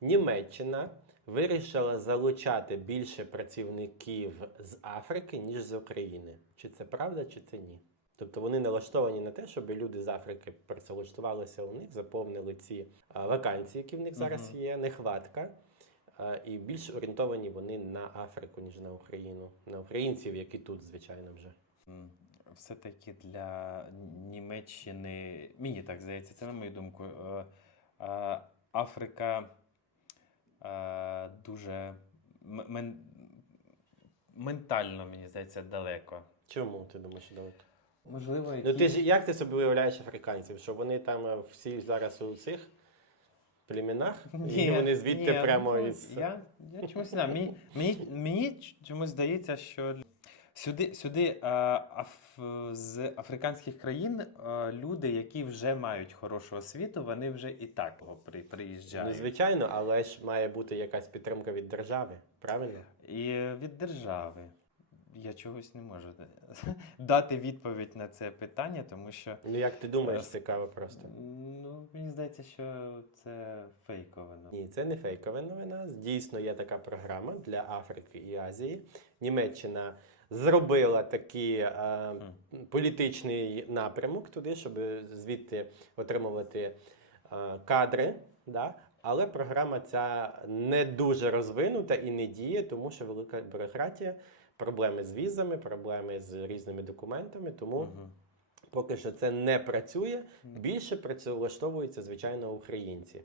Німеччина вирішила залучати більше працівників з Африки, ніж з України. Чи це правда, чи це ні? Тобто вони налаштовані на те, щоб люди з Африки працевлаштувалися у них, заповнили ці вакансії, які в них зараз є, нехватка. І більш орієнтовані вони на Африку, ніж на Україну, на українців, які тут, звичайно, вже. Все-таки для Німеччини, мені так здається, це на мою думку. е, е, Африка е, дуже мен- ментально, мені здається, далеко. Чому ти думаєш далеко? Можливо, Ну ти ж як ти собі уявляєш африканців? Що вони там е, всі зараз у цих племінах? і вони звідти ні, прямо ну, із. Я, я чомусь не знаю. Мені, мені, мені чомусь здається, що сюди, сюди а, аф, з африканських країн а, люди, які вже мають хорошу освіту, вони вже і так при, Ну, приїжджають. звичайно, але ж має бути якась підтримка від держави, правильно? І від держави. Я чогось не можу дати відповідь на це питання, тому що Ну як ти думаєш, Е, цікаво просто. Здається, що це фейкове. ну. Ні, це не фейкова новина. Дійсно є така програма для Африки і Азії. Німеччина зробила такий е, політичний напрямок туди, щоб звідти отримувати е, кадри. Да? Але програма ця не дуже розвинута і не діє, тому що велика бюрократія, проблеми з візами, проблеми з різними документами. Тому Мгм. Поки що це не працює. Більше працевлаштовуються, звичайно, українці.